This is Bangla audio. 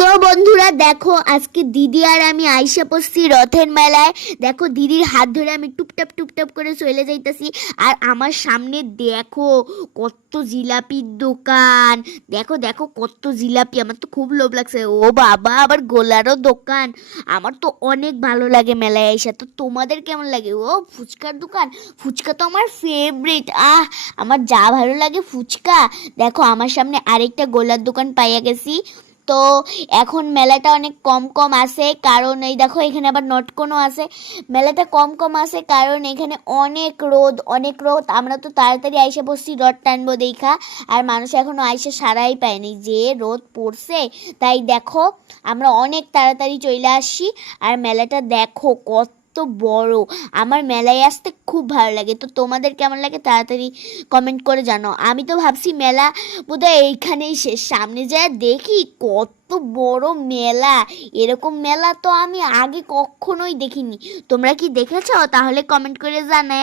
তো বন্ধুরা দেখো, আজকে দিদি আর আমি আইসা পড়ছি রথের মেলায়। দেখো দিদির হাত ধরে আমি টুপটাপ টুপটাপ করে চলে যাইতাছি। আর আমার সামনে দেখো কত জিলাপির দোকান। দেখো দেখো কত জিলাপি, আমার তো খুব লোভ লাগছে। ও বাবা, আবার গোলারও দোকান। আমার তো অনেক ভালো লাগে মেলায় আইসা। তো তোমাদের কেমন লাগে? ও ফুচকার দোকান, ফুচকা তো আমার ফেভারিট। আমার যা ভালো লাগে ফুচকা। দেখো আমার সামনে আরেকটা গোলার দোকান পাইয়া গেছি। তো এখন মেলাটা অনেক কম কম আসে, কারণ এই দেখো এখানে আবার নটকনও আছে। মেলাটা কম কম আসে কারণ এখানে অনেক রোদ, অনেক রোদ। আমরা তো তাড়াতাড়ি আইসা বসছি রথ টানবো দেখা। আর মানুষ এখনো আইসা সারাই পায়নি, যে রোদ পড়ছে। তাই দেখো আমরা অনেক তাড়াতাড়ি চলে আসছি। আর মেলাটা দেখো কত বড়। আমার মেলায় আসতে খুব ভালো লাগে। তো তোমাদের কেমন লাগে তাড়াতাড়ি কমেন্ট করে জানো। আমি তো ভাবছি মেলা বোধহয় এইখানেই শেষ, সামনে যায় দেখি কত বড় মেলা। এরকম মেলা তো আমি আগে কখনোই দেখিনি। তোমরা কি দেখেছো? তাহলে কমেন্ট করে জানাও।